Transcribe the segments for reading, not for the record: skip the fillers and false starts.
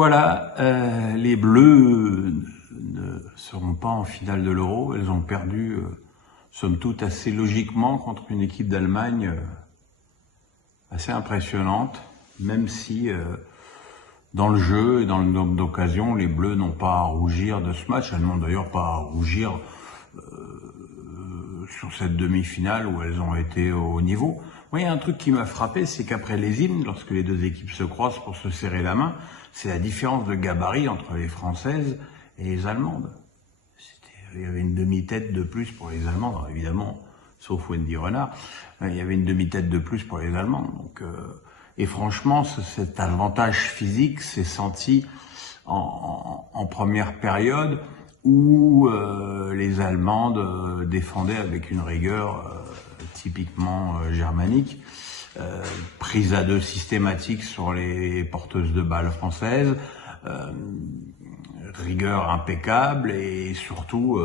Voilà, les Bleus ne seront pas en finale de l'Euro. Elles ont perdu, somme toute, assez logiquement contre une équipe d'Allemagne assez impressionnante, même si dans le jeu et dans le nombre d'occasions, les Bleus n'ont pas à rougir de ce match. Elles n'ont d'ailleurs pas à rougir sur cette demi-finale où elles ont été au haut niveau. Moi, il y a un truc qui m'a frappé, c'est qu'après les hymnes, lorsque les deux équipes se croisent pour se serrer la main, c'est la différence de gabarit entre les Françaises et les Allemandes. Il y avait une demi-tête de plus pour les Allemandes, alors évidemment, sauf Wendy Renard, il y avait une demi-tête de plus pour les Allemandes. Donc, et franchement, cet avantage physique s'est senti en première période où les Allemandes défendaient avec une rigueur typiquement germanique, prise à deux systématique sur les porteuses de balles françaises, rigueur impeccable et surtout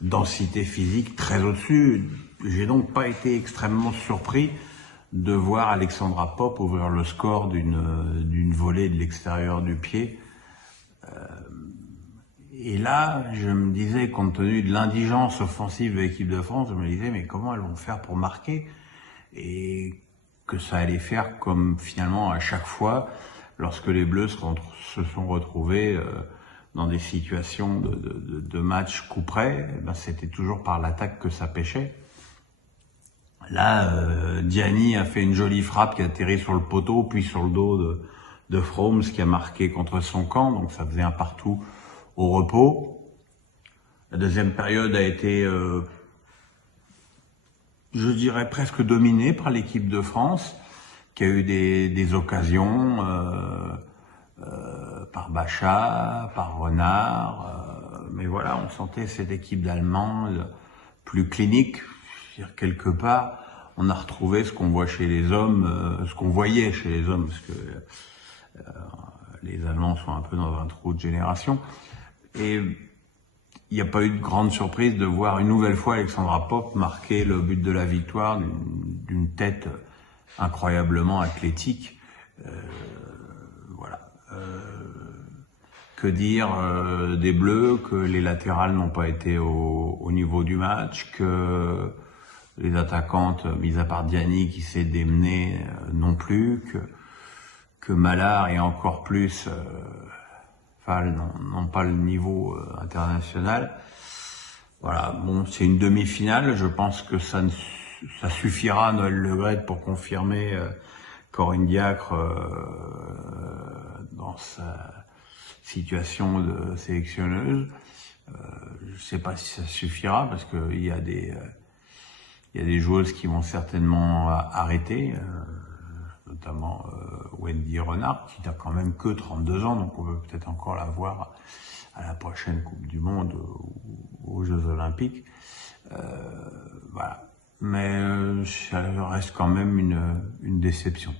densité physique très au-dessus. J'ai donc pas été extrêmement surpris de voir Alexandra Popp ouvrir le score d'une volée de l'extérieur du pied. Et là, je me disais, compte tenu de l'indigence offensive de l'équipe de France, je me disais, mais comment elles vont faire pour marquer? Et que ça allait faire comme finalement à chaque fois, lorsque les Bleus se sont retrouvés dans des situations de match coup près, ben c'était toujours par l'attaque que ça pêchait. Là, Diani a fait une jolie frappe qui a atterri sur le poteau, puis sur le dos de Froms qui a marqué contre son camp, donc ça faisait un partout au repos. La deuxième période a été, je dirais, presque dominée par l'équipe de France, qui a eu des occasions par Bachat, par Renard, mais voilà, on sentait cette équipe d'Allemands plus clinique. C'est-à-dire, quelque part, on a retrouvé ce qu'on voit chez les hommes, ce qu'on voyait chez les hommes, parce que les Allemands sont un peu dans un trou de génération. Et il n'y a pas eu de grande surprise de voir une nouvelle fois Alexandra Popp marquer le but de la victoire d'une tête incroyablement athlétique. Voilà. Que dire des Bleus, que les latérales n'ont pas été au niveau du match, que les attaquantes, mis à part Diani qui s'est démenée, non plus, que Mallard et encore plus n'ont pas le niveau international. Voilà, bon, c'est une demi-finale. Je pense que ça suffira à Noël Le Graët pour confirmer Corinne Diacre dans sa situation de sélectionneuse. Je sais pas si ça suffira parce que il y a des joueuses qui vont certainement arrêter. Notamment Wendy Renard, qui n'a quand même que 32 ans, donc on peut peut-être encore la voir à la prochaine Coupe du Monde ou aux Jeux Olympiques. Voilà. Mais ça reste quand même une déception.